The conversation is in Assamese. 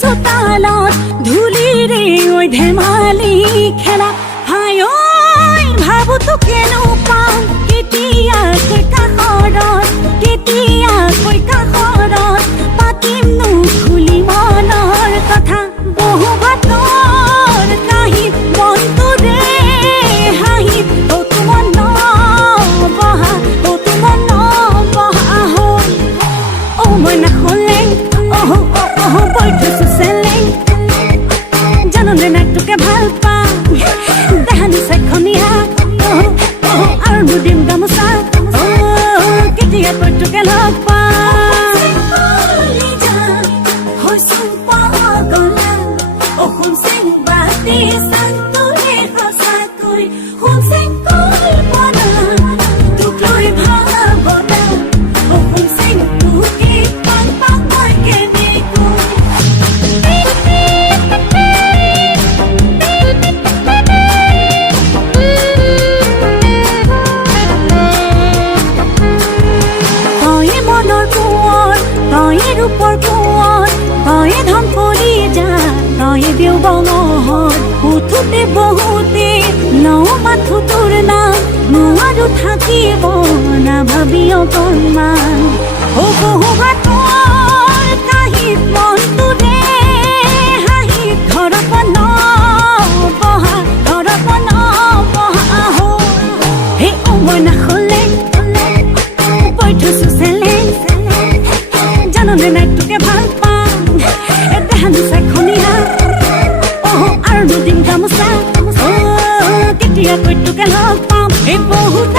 চোতালত ধূলিৰে ঐ ধেমালি খেলা হাই ঐ ভাবো তোকেনো পাম কেতিয়াকৈ কাষৰত পাতিমনো খুলি মনৰ কথা বহু বাটৰ কাহিত মনটোৰে হাঁহিত কতো মন বহা হ'ল মই নাখলে বৈঠছো চেলেং জাননে নাই তোকে ভাল পাম দেহানি চাইখনীয়া আৰু নুদিম গামোচা কেতিয়াকৈ তোকে লগ পাম হৈছোঁ পাগলা শুন চেং বাতি চান্তৰে সঁচাকৈ শুন চেং কল্পনা তোক লৈ ভাৱনা শুন চেং তোকে পাম মই উঠোতে বহুতে লওঁ মাথো তোৰ নাম নোৱাৰো থাকিব নাভাবি অকণমান বহু বাটৰ কাহিত মনটোৰে হাঁহিত ঘৰত নবহা হ'ল হে মই নাখলে বৈঠছো চেলেং জাননে নাই তোকে ভাল পাম দেহানি চাইখনীয়া আৰু দুদিন গামোচা কেতিয়াকৈ তোকে লগ পাম এই বহুত